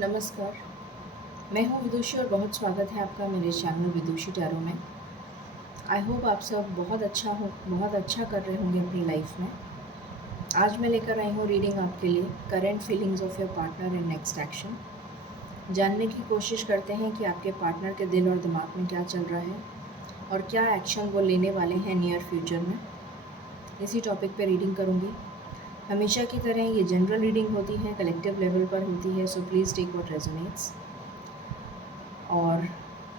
नमस्कार, मैं हूँ विदुषी और बहुत स्वागत है आपका मेरे चैनल विदुषी टैरो में। आई होप आप सब बहुत अच्छा कर रहे होंगे अपनी लाइफ में। आज मैं लेकर आई हूँ रीडिंग आपके लिए current feelings of your partner in next action. जानने की कोशिश करते हैं कि आपके पार्टनर के दिल और दिमाग में क्या चल रहा है और क्या एक्शन वो लेने वाले हैं नियर फ्यूचर में। इसी टॉपिक पे रीडिंग करूँगी। हमेशा की तरह ये जनरल रीडिंग होती है, कलेक्टिव लेवल पर होती है, so please take what resonates. और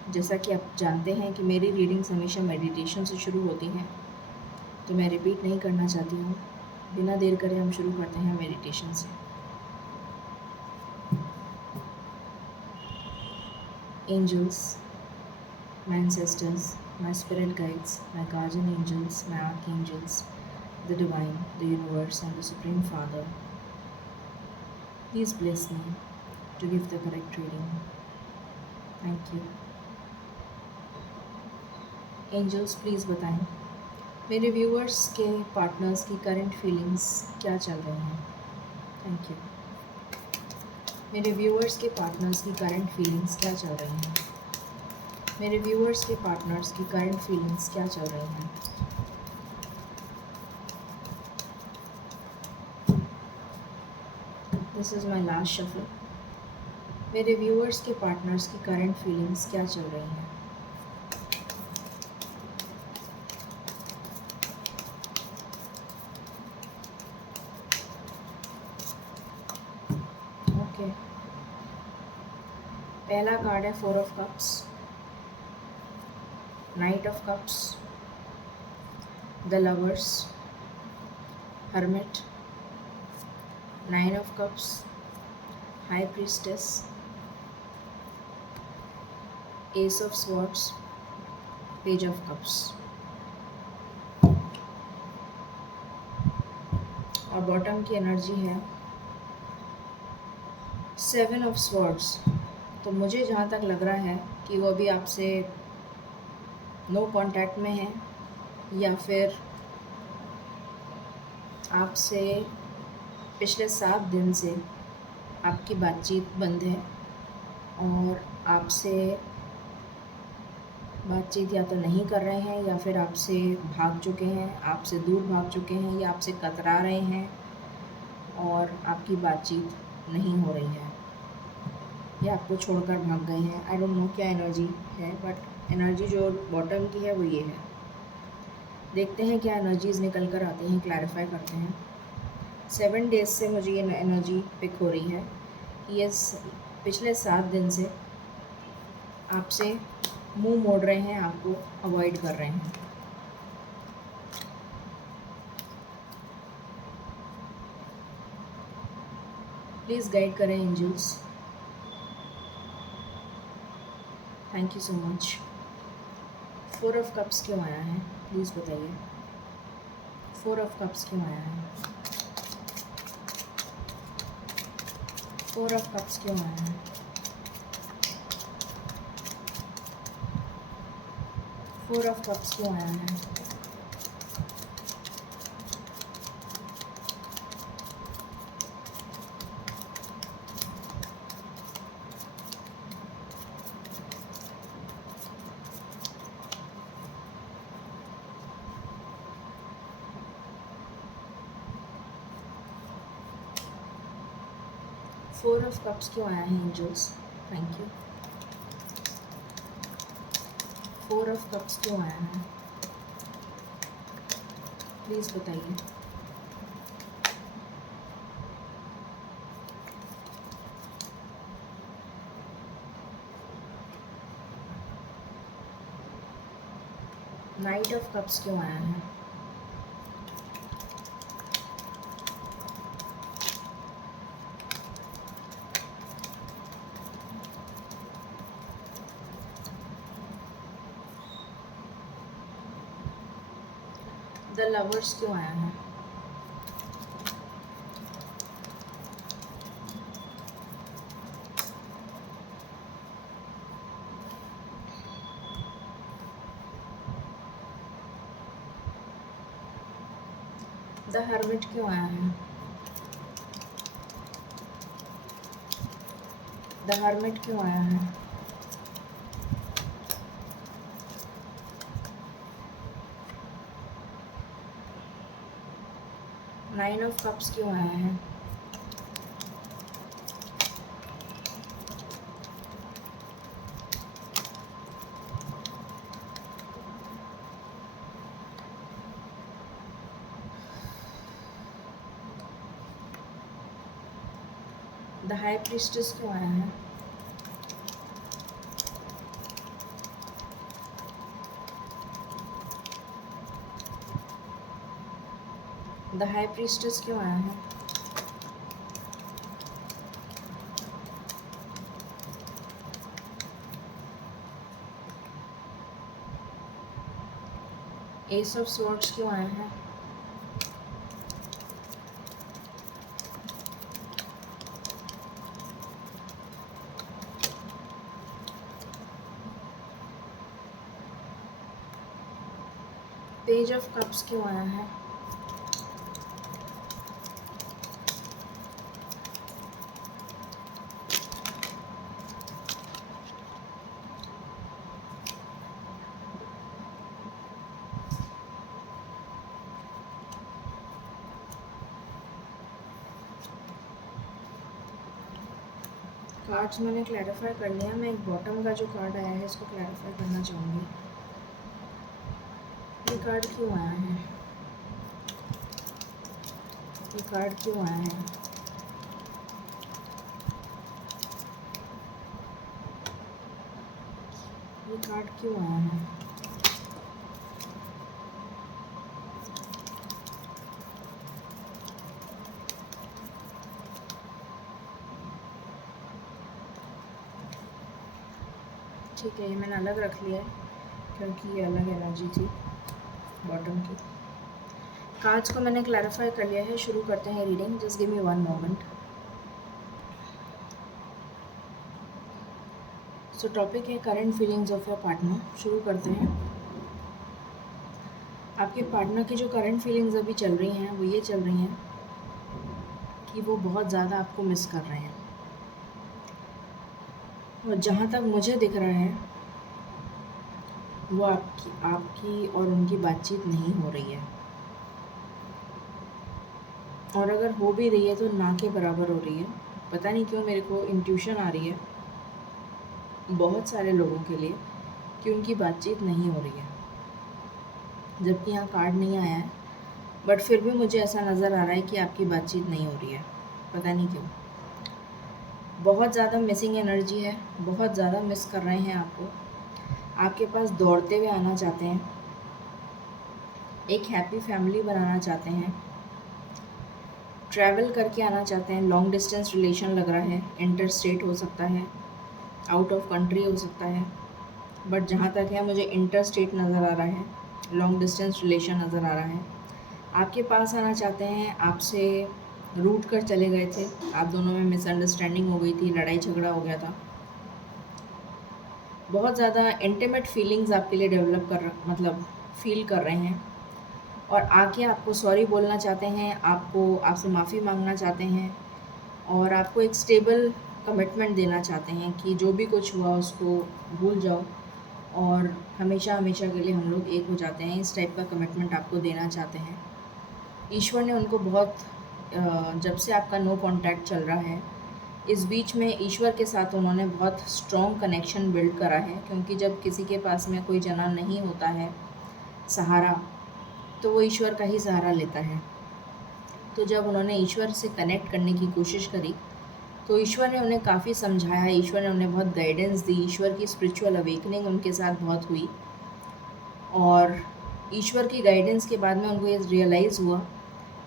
जैसा कि आप जानते हैं कि मेरी रीडिंग्स हमेशा मेडिटेशन से शुरू होती हैं, तो मैं रिपीट नहीं करना चाहती हूँ। बिना देर करे हम शुरू करते हैं मेडिटेशन से। Angels, my ancestors, my spirit guides, my guardian angels, my archangels, the divine, the universe, and the Supreme Father, please bless me to give the correct reading. Thank you. Angels please बताएं मेरे viewers के partners की current feelings क्या चल रही हैं। Thank you. मेरे viewers के पार्टनर्स की करंट फीलिंग्स क्या चल रही हैं। मेरे व्यूअर्स के पार्टनर्स की करंट फीलिंग्स क्या चल रही हैं। This is my last shuffle. मेरे व्यूअर्स के पार्टनर्स की करंट फीलिंग्स क्या चल रही हैं। ओके, पहला कार्ड है 4 of cups, night of cups, the lovers, hermit, 9 of cups, high priestess, S of swords, page of cups और बॉटम की एनर्जी है 7 ऑफ स्वॉर्ड्स। तो मुझे जहाँ तक लग रहा है कि वो अभी आपसे नो कांटेक्ट में है या फिर आपसे पिछले 7 दिन से आपकी बातचीत बंद है और आपसे बातचीत या तो नहीं कर रहे हैं या फिर आपसे भाग चुके हैं, आपसे दूर भाग चुके हैं या आपसे कतरा रहे हैं और आपकी बातचीत नहीं हो रही है या आपको छोड़कर भाग गए हैं। आई डोंट नो क्या एनर्जी है, बट एनर्जी जो बॉटम की है वो ये है। देखते हैं क्या एनर्जीज़ निकल कर आती हैं, क्लैरिफाई करते हैं। 7 डेज से मुझे ये एनर्जी पिक हो रही है कि ये पिछले 7 दिन से आपसे मुंह मोड़ रहे हैं, आपको अवॉइड कर रहे हैं। प्लीज़ गाइड करें angels. Thank you so much. 4 of cups क्यों आया है, प्लीज़ बताइए। 4 ऑफ कप्स क्यों आया है। 4 ऑफ कप्स क्यों आया है। 4 ऑफ कप्स क्यों आया है। 4 ऑफ कप्स क्यों आया है angels. Thank you. 4 of cups क्यों आया है, प्लीज़ बताइए। नाइट ऑफ कप्स क्यों आया है। द लवर्स क्यों आया है। द हर्मिट क्यों आया है। द हर्मिट क्यों आया है? नाइन ऑफ कप्स क्यों आया है? द हाई प्रीस्टेस क्यों आया है? द हाई प्रीस्टेस क्यों आया है? एस ऑफ स्वॉर्ड्स क्यों आया है? पेज ऑफ कप्स क्यों आया है? कार्ड्स मैंने क्लैरिफाई कर लिया। मैं एक बॉटम का जो कार्ड आया है इसको क्लैरिफाई करना चाहूँगी। ये कार्ड क्यों आया है? ये कार्ड क्यों आया है? ये कार्ड क्यों आया है? ठीक है, ये मैंने अलग रख लिया है क्योंकि ये अलग एनर्जी थी बॉटम की। कार्ड्स को मैंने क्लैरिफाई कर लिया है। शुरू करते हैं reading. Just give me one moment. So topic है current feelings of your partner. शुरू करते हैं। आपके पार्टनर की जो करंट फीलिंग्स अभी चल रही हैं वो ये चल रही हैं कि वो बहुत ज़्यादा आपको मिस कर रहे हैं, और जहाँ तक मुझे दिख रहा है वो आपकी और उनकी बातचीत नहीं हो रही है, और अगर हो भी रही है तो ना के बराबर हो रही है। पता नहीं क्यों मेरे को इंट्यूशन आ रही है बहुत सारे लोगों के लिए कि उनकी बातचीत नहीं हो रही है, जबकि यहाँ कार्ड नहीं आया है, बट फिर भी मुझे ऐसा नज़र आ रहा है कि आपकी बातचीत नहीं हो रही है। पता नहीं क्यों। बहुत ज़्यादा मिसिंग एनर्जी है, बहुत ज़्यादा मिस कर रहे हैं आपको। आपके पास दौड़ते हुए आना चाहते हैं, एक हैप्पी फैमिली बनाना चाहते हैं, ट्रैवल करके आना चाहते हैं। लॉन्ग डिस्टेंस रिलेशन लग रहा है, इंटर स्टेट हो सकता है, आउट ऑफ कंट्री हो सकता है, बट जहाँ तक है मुझे इंटर स्टेट नज़र आ रहा है, लॉन्ग डिस्टेंस रिलेशन नज़र आ रहा है। आपके पास आना चाहते हैं, आपसे रूठ कर चले गए थे, आप दोनों में मिसअंडरस्टैंडिंग हो गई थी, लड़ाई झगड़ा हो गया था। बहुत ज़्यादा इंटीमेट फीलिंग्स आपके लिए डेवलप मतलब फील कर रहे हैं, और आके आपको सॉरी बोलना चाहते हैं, आपसे माफ़ी मांगना चाहते हैं, और आपको एक स्टेबल कमिटमेंट देना चाहते हैं कि जो भी कुछ हुआ उसको भूल जाओ और हमेशा हमेशा के लिए हम लोग एक हो जाते हैं। इस टाइप का कमिटमेंट आपको देना चाहते हैं। ईश्वर ने उनको बहुत जब से आपका नो कांटेक्ट चल रहा है, इस बीच में ईश्वर के साथ उन्होंने बहुत स्ट्रॉन्ग कनेक्शन बिल्ड करा है, क्योंकि जब किसी के पास में कोई जना नहीं होता है सहारा, तो वो ईश्वर का ही सहारा लेता है। तो जब उन्होंने ईश्वर से कनेक्ट करने की कोशिश करी तो ईश्वर ने उन्हें काफ़ी समझाया, ईश्वर ने उन्हें बहुत गाइडेंस दी, ईश्वर की स्पिरिचुअल अवेकनिंग उनके साथ बहुत हुई, और ईश्वर की गाइडेंस के बाद में उनको ये रियलाइज़ हुआ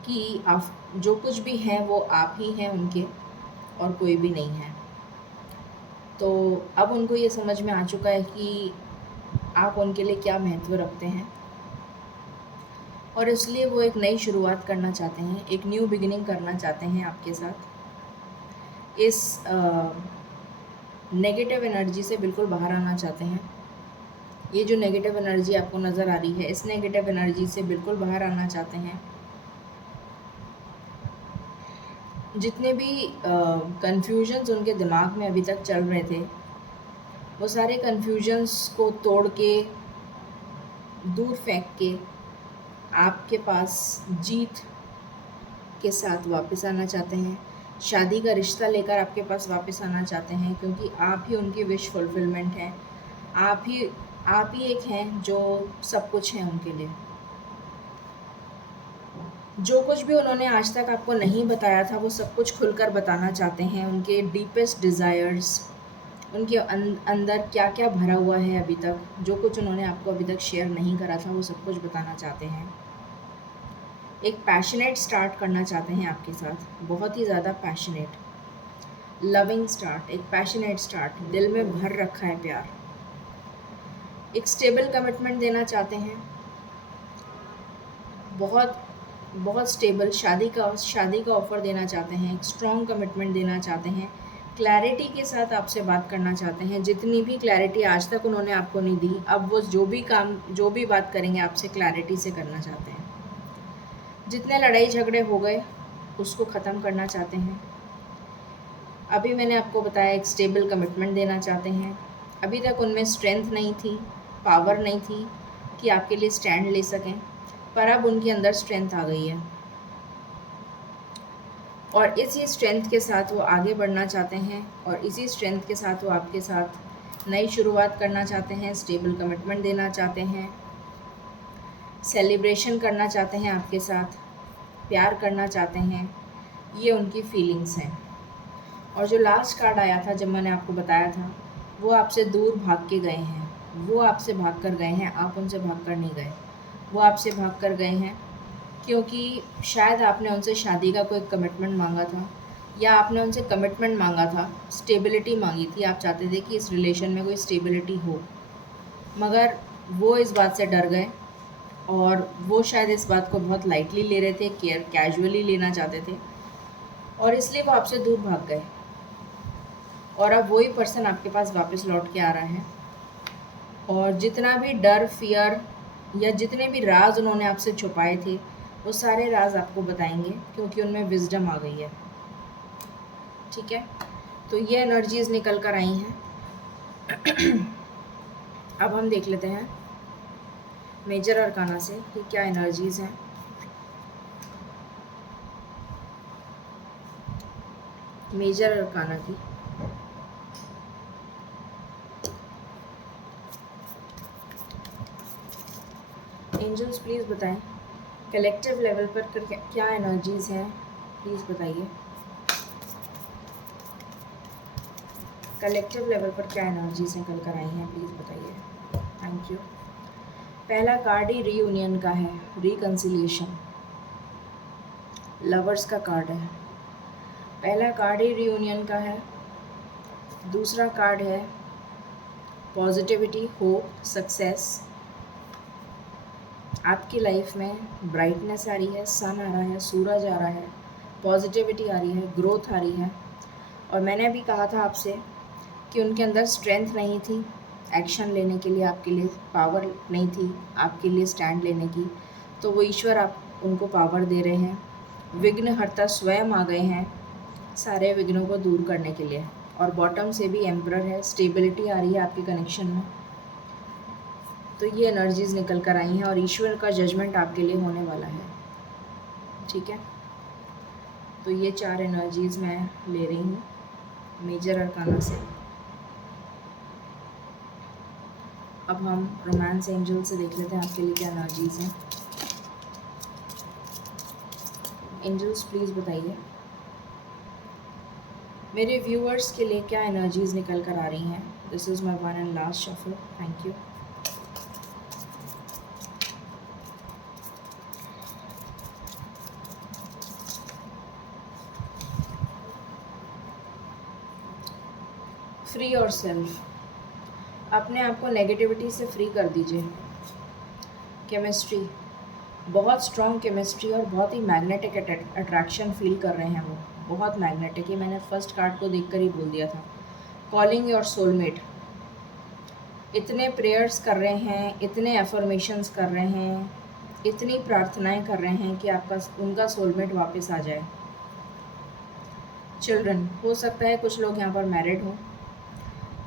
कि आप जो कुछ भी हैं वो आप ही हैं उनके, और कोई भी नहीं है। तो अब उनको ये समझ में आ चुका है कि आप उनके लिए क्या महत्व रखते हैं, और इसलिए वो एक नई शुरुआत करना चाहते हैं, एक न्यू बिगिनिंग करना चाहते हैं आपके साथ। इस नेगेटिव एनर्जी से बिल्कुल बाहर आना चाहते हैं। ये जो नेगेटिव एनर्जी आपको नज़र आ रही है, इस नेगेटिव एनर्जी से बिल्कुल बाहर आना चाहते हैं। जितने भी कन्फ्यूजन्स उनके दिमाग में अभी तक चल रहे थे, वो सारे कन्फ्यूजन्स को तोड़ के, दूर फेंक के आपके पास जीत के साथ वापस आना चाहते हैं। शादी का रिश्ता लेकर आपके पास वापस आना चाहते हैं, क्योंकि आप ही उनकी विश फुलफिलमेंट हैं। आप ही एक हैं जो सब कुछ है उनके लिए। जो कुछ भी उन्होंने आज तक आपको नहीं बताया था, वो सब कुछ खुलकर बताना चाहते हैं। उनके डीपेस्ट डिज़ायर्स, उनके अंदर क्या क्या भरा हुआ है अभी तक, जो कुछ उन्होंने आपको अभी तक शेयर नहीं करा था, वो सब कुछ बताना चाहते हैं। एक पैशनेट स्टार्ट करना चाहते हैं आपके साथ, बहुत ही ज़्यादा पैशनेट, लविंग स्टार्ट, एक पैशनेट स्टार्ट, दिल में भर रखा है प्यार। एक स्टेबल कमिटमेंट देना चाहते हैं, बहुत बहुत स्टेबल शादी का ऑफ़र देना चाहते हैं। एक स्ट्रॉन्ग कमिटमेंट देना चाहते हैं। क्लैरिटी के साथ आपसे बात करना चाहते हैं। जितनी भी क्लैरिटी आज तक उन्होंने आपको नहीं दी, अब वो जो भी बात करेंगे आपसे क्लैरिटी से करना चाहते हैं। जितने लड़ाई झगड़े हो गए उसको ख़त्म करना चाहते हैं। अभी मैंने आपको बताया एक स्टेबल कमिटमेंट देना चाहते हैं। अभी तक उनमें स्ट्रेंथ नहीं थी, पावर नहीं थी कि आपके लिए स्टैंड ले सकें, पर अब उनके अंदर स्ट्रेंथ आ गई है और इसी स्ट्रेंथ के साथ वो आगे बढ़ना चाहते हैं और इसी स्ट्रेंथ के साथ वो आपके साथ नई शुरुआत करना चाहते हैं। स्टेबल कमिटमेंट देना चाहते हैं, सेलिब्रेशन करना चाहते हैं आपके साथ, प्यार करना चाहते हैं। ये उनकी फीलिंग्स हैं। और जो लास्ट कार्ड आया था जब मैंने आपको बताया था, वो आपसे दूर भाग के गए हैं। वो आपसे भाग कर गए हैं, आप उनसे भाग कर नहीं गए। वो आपसे भाग कर गए हैं क्योंकि शायद आपने उनसे शादी का कोई कमिटमेंट मांगा था, या आपने उनसे कमिटमेंट मांगा था, स्टेबिलिटी मांगी थी। आप चाहते थे कि इस रिलेशन में कोई स्टेबिलिटी हो, मगर वो इस बात से डर गए और वो शायद इस बात को बहुत लाइटली ले रहे थे, कैजुअली लेना चाहते थे, और इसलिए वो आपसे दूर भाग गए। और अब वही पर्सन आपके पास वापस लौट के आ रहा है, और जितना भी डर, फियर या जितने भी राज उन्होंने आपसे छुपाए थे, वो सारे राज आपको बताएंगे, क्योंकि उनमें विजडम आ गई है। ठीक है, तो ये एनर्जीज निकल कर आई हैं। अब हम देख लेते हैं मेजर अरकाना से कि क्या एनर्जीज हैं। मेजर अरकाना की एंजल्स प्लीज़ बताएं कलेक्टिव लेवल पर क्या एनर्जीज हैं, प्लीज़ बताइए। कलेक्टिव लेवल पर क्या एनर्जीज निकल कर आई हैं, प्लीज़ बताइए। Thank you. पहला कार्ड ही रीयूनियन का है, रिकन्सिलिएशन, लवर्स का कार्ड है। पहला कार्ड ही रीयूनियन का है। दूसरा कार्ड है पॉजिटिविटी, होप, सक्सेस। आपकी लाइफ में ब्राइटनेस आ रही है, सन आ रहा है, सूरज आ रहा है, पॉजिटिविटी आ रही है, ग्रोथ आ रही है। और मैंने अभी कहा था आपसे कि उनके अंदर स्ट्रेंथ नहीं थी एक्शन लेने के लिए, आपके लिए पावर नहीं थी आपके लिए स्टैंड लेने की, तो वो ईश्वर आप उनको पावर दे रहे हैं। विघ्नहर्ता स्वयं आ गए हैं सारे विघ्नों को दूर करने के लिए। और बॉटम से भी एम्परर है, स्टेबिलिटी आ रही है आपके कनेक्शन में। तो ये एनर्जीज निकल कर आई हैं और ईश्वर का जजमेंट आपके लिए होने वाला है। ठीक है, तो ये 4 एनर्जीज मैं ले रही हूँ मेजर अरकाना से। अब हम रोमांस एंजल से देख लेते हैं आपके लिए क्या एनर्जीज हैं। एंजल्स प्लीज़ बताइए मेरे व्यूअर्स के लिए क्या एनर्जीज निकल कर आ रही हैं। This is my one and last shuffle. Thank you. Free और सेल्फ, अपने आप को नेगेटिविटी से फ्री कर दीजिए। केमिस्ट्री, बहुत स्ट्रॉन्ग केमिस्ट्री और बहुत ही मैग्नेटिक अट्रैक्शन फील कर रहे हैं वो, बहुत मैग्नेटिक। ही मैंने फर्स्ट कार्ड को देखकर ही बोल दिया था। कॉलिंग योर सोलमेट, इतने प्रेयर्स कर रहे हैं, इतने एफर्मेशंस कर रहे हैं, इतनी प्रार्थनाएं कर रहे हैं कि आपका उनका सोलमेट वापस आ जाए। चिल्ड्रन, हो सकता है कुछ लोग यहाँ पर मैरिड हों,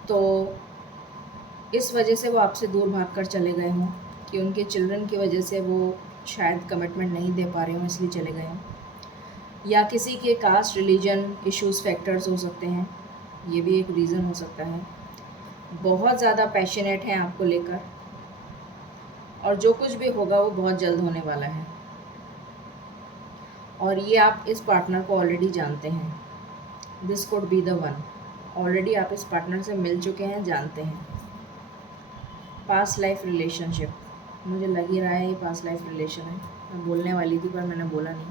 तो इस वजह से वो आपसे दूर भाग कर चले गए हों कि उनके चिल्ड्रन की वजह से वो शायद कमिटमेंट नहीं दे पा रहे हों, इसलिए चले गए हों। या किसी के कास्ट रिलीजन इश्यूज़ फैक्टर्स हो सकते हैं, ये भी एक रीज़न हो सकता है। बहुत ज़्यादा पैशनेट हैं आपको लेकर, और जो कुछ भी होगा वो बहुत जल्द होने वाला है, और ये आप इस पार्टनर को ऑलरेडी जानते हैं। This could be the one. Already आप इस पार्टनर से मिल चुके हैं, जानते हैं। पास्ट लाइफ रिलेशनशिप, मुझे लग ही रहा है ये पास्ट लाइफ रिलेशन है। मैं बोलने वाली थी पर मैंने बोला नहीं।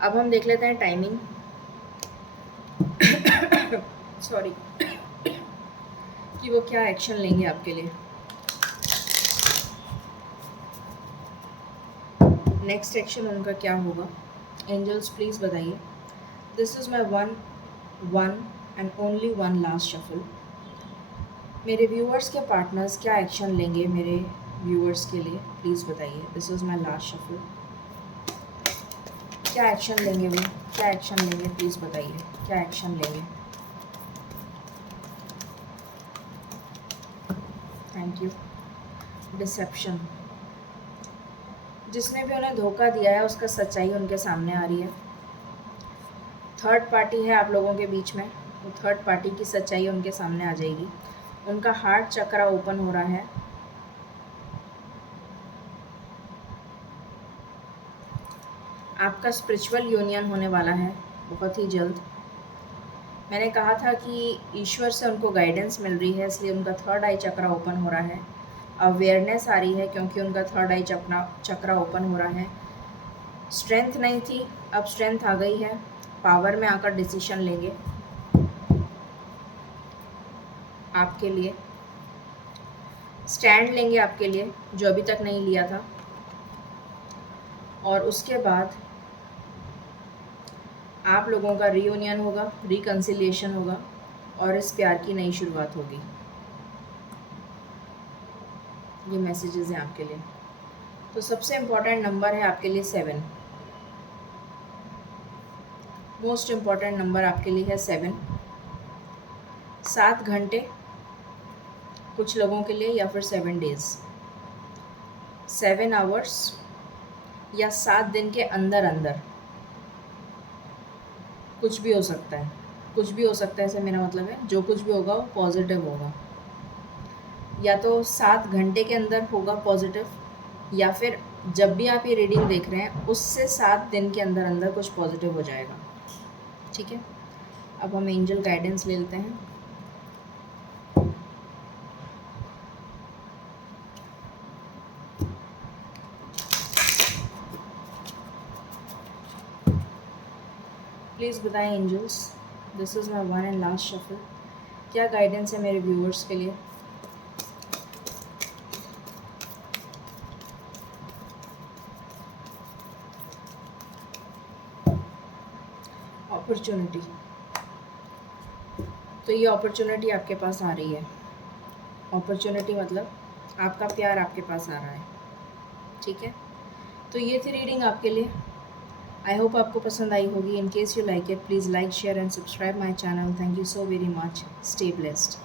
अब हम देख लेते हैं टाइमिंग सॉरी कि वो क्या एक्शन लेंगे आपके लिए। नेक्स्ट एक्शन उनका क्या होगा, एंजल्स प्लीज़ बताइए। This is my one and only one last shuffle. मेरे व्यूअर्स के पार्टनर्स क्या एक्शन लेंगे मेरे व्यूअर्स के लिए, प्लीज़ बताइए। This is my last shuffle. क्या एक्शन लेंगे वो, क्या एक्शन लेंगे, प्लीज़ बताइए, क्या एक्शन लेंगे। Thank you. डिसेप्शन, जिसने भी उन्हें धोखा दिया है उसका सच्चाई उनके सामने आ रही है। थर्ड पार्टी है आप लोगों के बीच में, तो थर्ड पार्टी की सच्चाई उनके सामने आ जाएगी। उनका हार्ट चक्रा ओपन हो रहा है। आपका स्पिरिचुअल यूनियन होने वाला है बहुत ही जल्द। मैंने कहा था कि ईश्वर से उनको गाइडेंस मिल रही है, इसलिए उनका थर्ड आई चक्रा ओपन हो रहा है। अवेयरनेस आ रही है क्योंकि उनका थर्ड आई चक्रा ओपन हो रहा है। स्ट्रेंथ नहीं थी, अब स्ट्रेंथ आ गई है। पावर में आकर डिसीजन लेंगे आपके लिए, स्टैंड लेंगे आपके लिए जो अभी तक नहीं लिया था। और उसके बाद आप लोगों का रीयूनियन होगा, रिकन्सिलिएशन होगा, और इस प्यार की नई शुरुआत होगी। ये मैसेजेस हैं आपके लिए। तो सबसे इम्पॉर्टेंट नंबर है आपके लिए 7। मोस्ट इम्पॉर्टेंट नंबर आपके लिए है 7। 7 घंटे कुछ लोगों के लिए, या फिर 7 डेज़, 7 आवर्स, या 7 दिन के अंदर अंदर कुछ भी हो सकता है। कुछ भी हो सकता है, ऐसे मेरा मतलब है जो कुछ भी होगा वो पॉजिटिव होगा। या तो 7 घंटे के अंदर होगा पॉजिटिव, या फिर जब भी आप ये रीडिंग देख रहे हैं उससे 7 दिन के अंदर अंदर कुछ पॉजिटिव हो जाएगा। ठीक है, अब हम एंजल गाइडेंस ले लेते हैं। प्लीज़ बताएं angels, this is my one and last shuffle, क्या गाइडेंस है मेरे व्यूअर्स के लिए। अपॉर्चुनिटी, तो ये अपॉर्चुनिटी आपके पास आ रही है। अपॉर्चुनिटी मतलब आपका प्यार आपके पास आ रहा है। ठीक है, तो ये थी रीडिंग आपके लिए। आई होप आपको पसंद आई होगी। In case you like it, please like, share and subscribe my channel. Thank you so very much. Stay blessed.